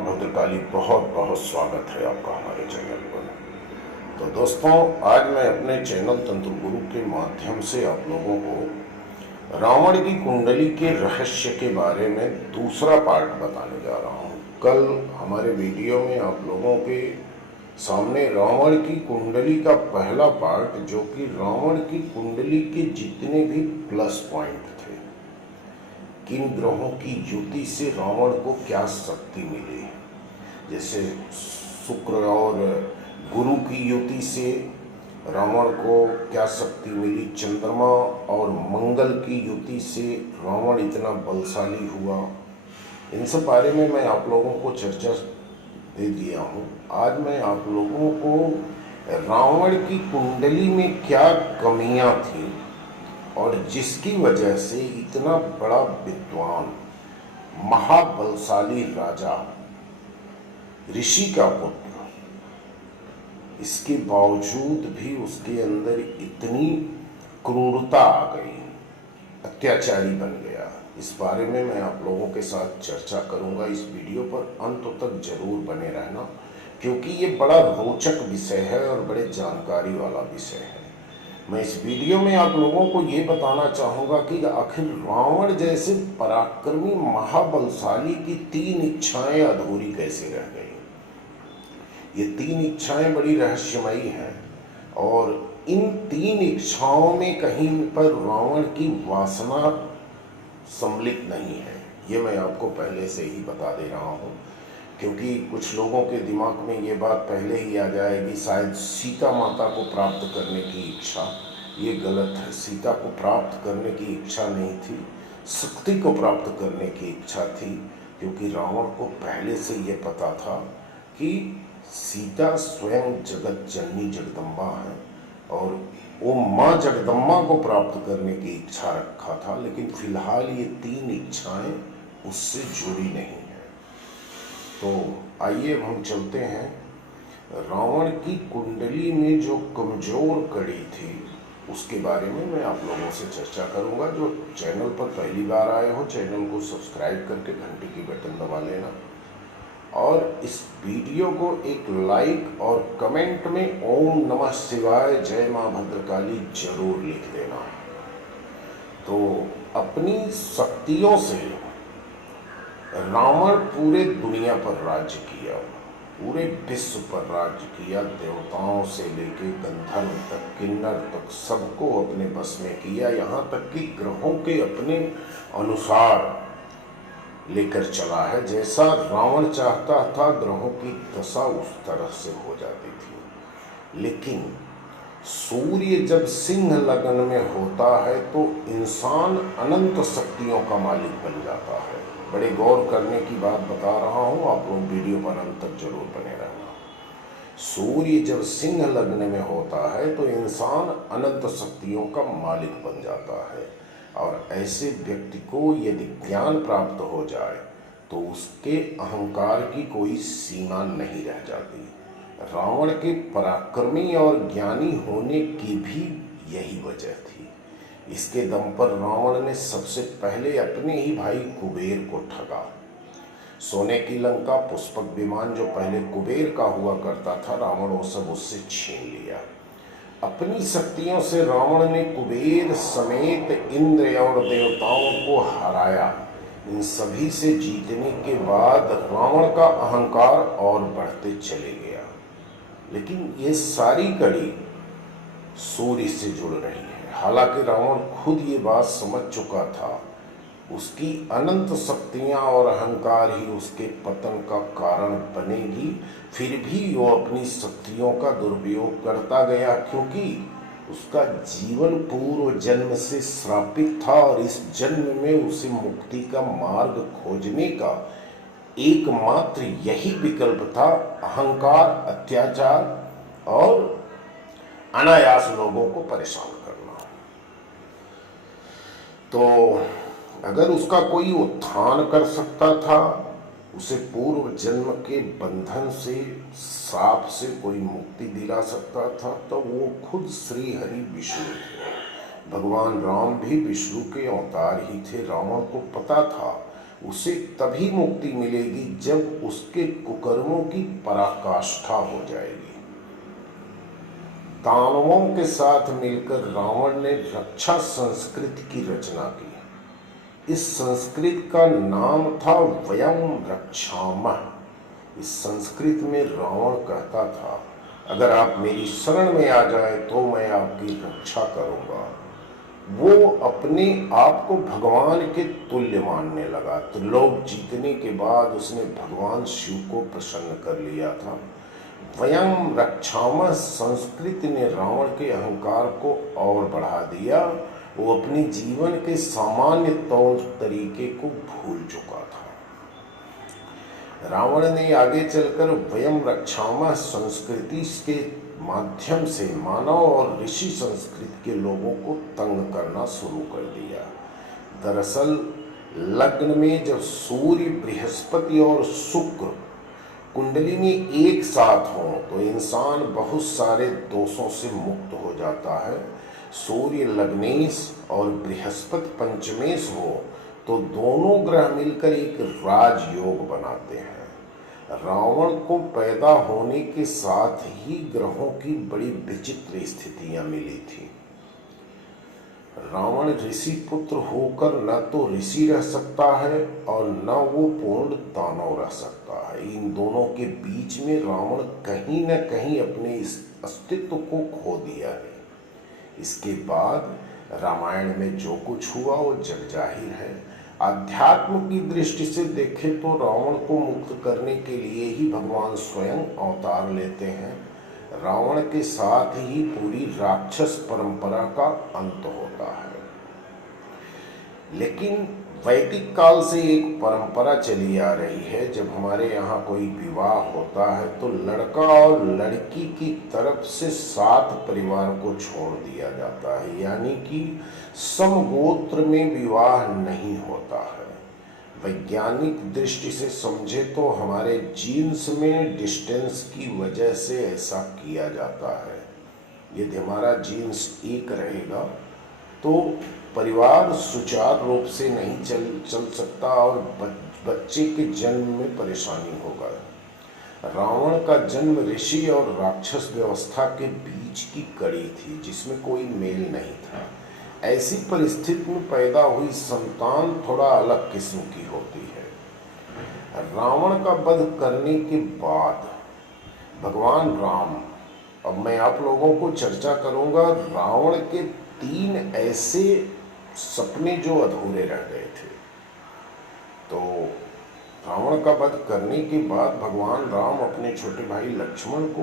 माँ भद्रकाली, बहुत बहुत स्वागत है आपका हमारे चैनल पर। तो दोस्तों, आज मैं अपने चैनल तंत्र गुरु के माध्यम से आप लोगों को रावण की कुंडली के रहस्य के बारे में दूसरा पार्ट बताने जा रहा हूँ। कल हमारे वीडियो में आप लोगों के सामने रावण की कुंडली का पहला पार्ट, जो कि रावण की कुंडली के जितने भी प्लस पॉइंट थे, किन ग्रहों की युति से रावण को क्या शक्ति मिली, जैसे शुक्र और गुरु की युति से रावण को क्या शक्ति मिली, चंद्रमा और मंगल की युति से रावण इतना बलशाली हुआ, इन सब बारे में मैं आप लोगों को चर्चा दे दिया हूँ। आज मैं आप लोगों को रावण की कुंडली में क्या कमियां थी और जिसकी वजह से इतना बड़ा विद्वान, महाबलशाली राजा, ऋषि का पुत्र, इसके बावजूद भी उसके अंदर इतनी क्रूरता आ गई, अत्याचारी बन गया। इस बारे में मैं आप लोगों के साथ चर्चा करूंगा। इस वीडियो पर अंत तक जरूर बने रहना, क्योंकि ये बड़ा रोचक विषय है और बड़े जानकारी वाला विषय है। मैं इस वीडियो में आप लोगों को ये बताना चाहूँगा कि आखिर रावण जैसे पराक्रमी महाबलशाली की 3 इच्छाएं अधूरी कैसे रह गई। ये 3 इच्छाएं बड़ी रहस्यमयी हैं और इन 3 इच्छाओं में कहीं पर रावण की वासना सम्मिलित नहीं है, ये मैं आपको पहले से ही बता दे रहा हूँ, क्योंकि कुछ लोगों के दिमाग में ये बात पहले ही आ जाएगी, शायद सीता माता को प्राप्त करने की इच्छा। ये गलत है। सीता को प्राप्त करने की इच्छा नहीं थी, शक्ति को प्राप्त करने की इच्छा थी, क्योंकि रावण को पहले से ये पता था कि सीता स्वयं जगत जननी जगदम्बा है और वो माँ जगदम्बा को प्राप्त करने की इच्छा रखा था। लेकिन फिलहाल ये 3 इच्छाएं उससे जुड़ी नहीं है। तो आइए अब हम चलते हैं। रावण की कुंडली में जो कमजोर कड़ी थी उसके बारे में मैं आप लोगों से चर्चा करूंगा। जो चैनल पर पहली बार आए हो, चैनल को सब्सक्राइब करके घंटी की बटन दबा लेना और इस वीडियो को एक लाइक और कमेंट में ओम नमः शिवाय, जय मां भद्रकाली जरूर लिख देना। तो अपनी शक्तियों से रावण पूरे दुनिया पर राज्य किया, पूरे विश्व पर राज्य किया, देवताओं से लेके गंधर्व तक, किन्नर तक, सबको अपने बस में किया। यहाँ तक कि ग्रहों के अपने अनुसार लेकर चला है। जैसा रावण चाहता था ग्रहों की दशा उस तरह से हो जाती थी। लेकिन सूर्य जब सिंह लगन में होता है तो इंसान अनंत शक्तियों का मालिक बन जाता है। बड़े गौर करने की बात बता रहा हूँ, आप लोग वीडियो पर अंत तक जरूर बने रहना। सूर्य जब सिंह लगन में होता है तो इंसान अनंत शक्तियों का मालिक बन जाता है और ऐसे व्यक्ति को यदि ज्ञान प्राप्त हो जाए तो उसके अहंकार की कोई सीमा नहीं रह जाती। रावण के पराक्रमी और ज्ञानी होने की भी यही वजह थी। इसके दम पर रावण ने सबसे पहले अपने ही भाई कुबेर को ठगा। सोने की लंका, पुष्पक विमान जो पहले कुबेर का हुआ करता था, रावण वो सब उससे छीन लिया। अपनी शक्तियों से रावण ने कुबेर समेत इंद्र और देवताओं को हराया। इन सभी से जीतने के बाद रावण का अहंकार और बढ़ते चले गया। लेकिन ये सारी कड़ी सूर्य से जुड़ रही है। हालांकि रावण खुद ये बात समझ चुका था, उसकी अनंत शक्तियां और अहंकार ही उसके पतन का कारण बनेगी, फिर भी वो अपनी शक्तियों का दुरुपयोग करता गया, क्योंकि उसका जीवन पूर्व जन्म से श्रापित था और इस जन्म में उसे मुक्ति का मार्ग खोजने का एकमात्र यही विकल्प था, अहंकार, अत्याचार और अनायास लोगों को परेशान करना। तो अगर उसका कोई उत्थान कर सकता था, उसे पूर्व जन्म के बंधन से, श्राप से कोई मुक्ति दिला सकता था, तो वो खुद श्री हरि विष्णु थे। भगवान राम भी विष्णु के अवतार ही थे। रावण को पता था उसे तभी मुक्ति मिलेगी जब उसके कुकर्मों की पराकाष्ठा हो जाएगी। दानवों के साथ मिलकर रावण ने रक्षा संस्कृत की रचना की। इस संस्कृत का नाम था वयम रक्षामः। इस संस्कृत में रावण कहता था, अगर आप मेरी शरण में आ जाए तो मैं आपकी रक्षा करूंगा। वो अपने आप को भगवान के तुल्य मानने लगा। तो लोग जीतने के बाद उसने भगवान शिव को प्रसन्न कर लिया था। वयम रक्षामः संस्कृत ने रावण के अहंकार को और बढ़ा दिया। वो अपने जीवन के सामान्य तौर तरीके को भूल चुका था। रावण ने आगे चलकर वयम रक्षामः संस्कृति के माध्यम से मानव और ऋषि संस्कृत के लोगों को तंग करना शुरू कर दिया। दरअसल लग्न में जब सूर्य, बृहस्पति और शुक्र कुंडली में एक साथ हो तो इंसान बहुत सारे दोषों से मुक्त हो जाता है। सूर्य लग्नेश और बृहस्पति पंचमेश हो तो दोनों ग्रह मिलकर एक राजयोग बनाते हैं। रावण को पैदा होने के साथ ही ग्रहों की बड़ी विचित्र स्थितियां मिली थी। रावण ऋषि पुत्र होकर न तो ऋषि रह सकता है और न वो पूर्ण दानव रह सकता है। इन दोनों के बीच में रावण कहीं न कहीं अपने इस अस्तित्व को खो दिया है। इसके बाद रामायण में जो कुछ हुआ वो जग जाहिर है। अध्यात्म की दृष्टि से देखें तो रावण को मुक्त करने के लिए ही भगवान स्वयं अवतार लेते हैं। रावण के साथ ही पूरी राक्षस परंपरा का अंत होता है। लेकिन वैदिक काल से एक परंपरा चली आ रही है, जब हमारे यहाँ कोई विवाह होता है तो लड़का और लड़की की तरफ से 7 परिवार को छोड़ दिया जाता है, यानी कि समगोत्र में विवाह नहीं होता है। वैज्ञानिक दृष्टि से समझे तो हमारे जीन्स में डिस्टेंस की वजह से ऐसा किया जाता है। यदि हमारा जीन्स एक रहेगा तो परिवार सुचारू रूप से नहीं चल सकता और बच्चे के जन्म में परेशानी होगा। रावण का जन्म ऋषि और राक्षस व्यवस्था के बीच की कड़ी थी, जिसमें कोई मेल नहीं था। ऐसी परिस्थिति में पैदा हुई संतान थोड़ा अलग किस्म की होती है। रावण का वध करने के बाद भगवान राम, अब मैं आप लोगों को चर्चा करूंगा रावण के 3 ऐसे सपने जो अधूरे रह गए थे। तो रावण का वध करने के बाद भगवान राम अपने छोटे भाई लक्ष्मण को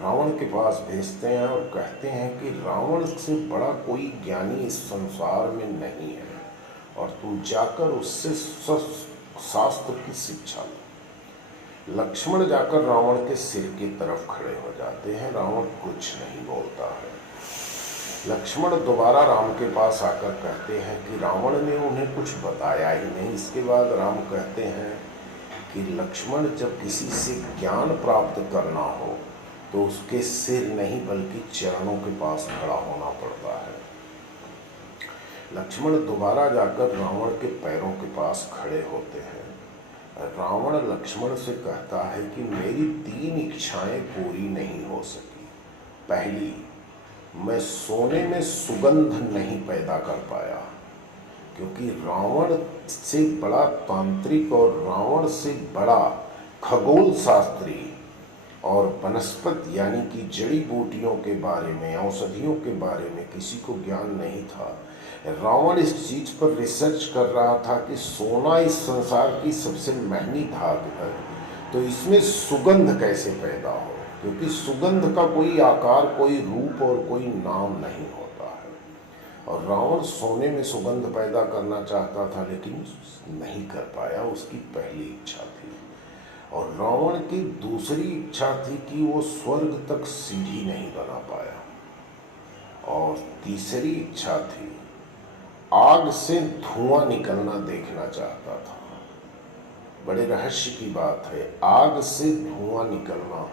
रावण के पास भेजते हैं और कहते हैं कि रावण से बड़ा कोई ज्ञानी इस संसार में नहीं है और तुम जाकर उससे शास्त्र की शिक्षा लो। लक्ष्मण जाकर रावण के सिर की तरफ खड़े हो जाते हैं। रावण कुछ नहीं बोलता है। लक्ष्मण दोबारा राम के पास आकर कहते हैं कि रावण ने उन्हें कुछ बताया ही नहीं। इसके बाद राम कहते हैं कि लक्ष्मण, जब किसी से ज्ञान प्राप्त करना हो तो उसके सिर नहीं बल्कि चरणों के पास खड़ा होना पड़ता है। लक्ष्मण दोबारा जाकर रावण के पैरों के पास खड़े होते हैं। रावण लक्ष्मण से कहता है कि मेरी 3 इच्छाएं पूरी नहीं हो सकी। पहली, मैं सोने में सुगंध नहीं पैदा कर पाया, क्योंकि रावण से बड़ा तांत्रिक और रावण से बड़ा खगोल शास्त्री और वनस्पति यानी कि जड़ी बूटियों के बारे में, औषधियों के बारे में किसी को ज्ञान नहीं था। रावण इस चीज पर रिसर्च कर रहा था कि सोना इस संसार की सबसे महंगी धातु है, तो इसमें सुगंध कैसे पैदा हो, क्योंकि सुगंध का कोई आकार, कोई रूप और कोई नाम नहीं होता है। और रावण सोने में सुगंध पैदा करना चाहता था लेकिन नहीं कर पाया। उसकी पहली इच्छा थी। और रावण की दूसरी इच्छा थी कि वो स्वर्ग तक सीढ़ी नहीं बना पाया। और तीसरी इच्छा थी, आग से धुआं निकलना देखना चाहता था। बड़े रहस्य की बात है, आग से धुआं निकलना।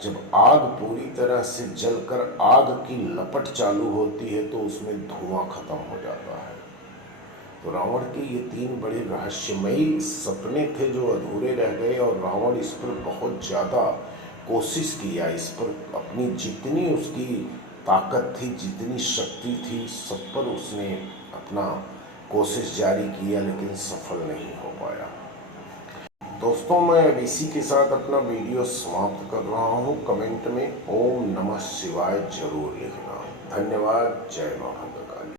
जब आग पूरी तरह से जलकर आग की लपट चालू होती है तो उसमें धुआं खत्म हो जाता है। तो रावण के ये 3 बड़े रहस्यमयी सपने थे जो अधूरे रह गए, और रावण इस पर बहुत ज़्यादा कोशिश किया, इस पर अपनी जितनी उसकी ताकत थी, जितनी शक्ति थी, सब पर उसने अपना कोशिश जारी किया, लेकिन सफल नहीं हो पाया। दोस्तों, मैं अब इसी के साथ अपना वीडियो समाप्त कर रहा हूँ। कमेंट में ओम नमः शिवाय जरूर लिखना। धन्यवाद। जय मां भद्रकाली।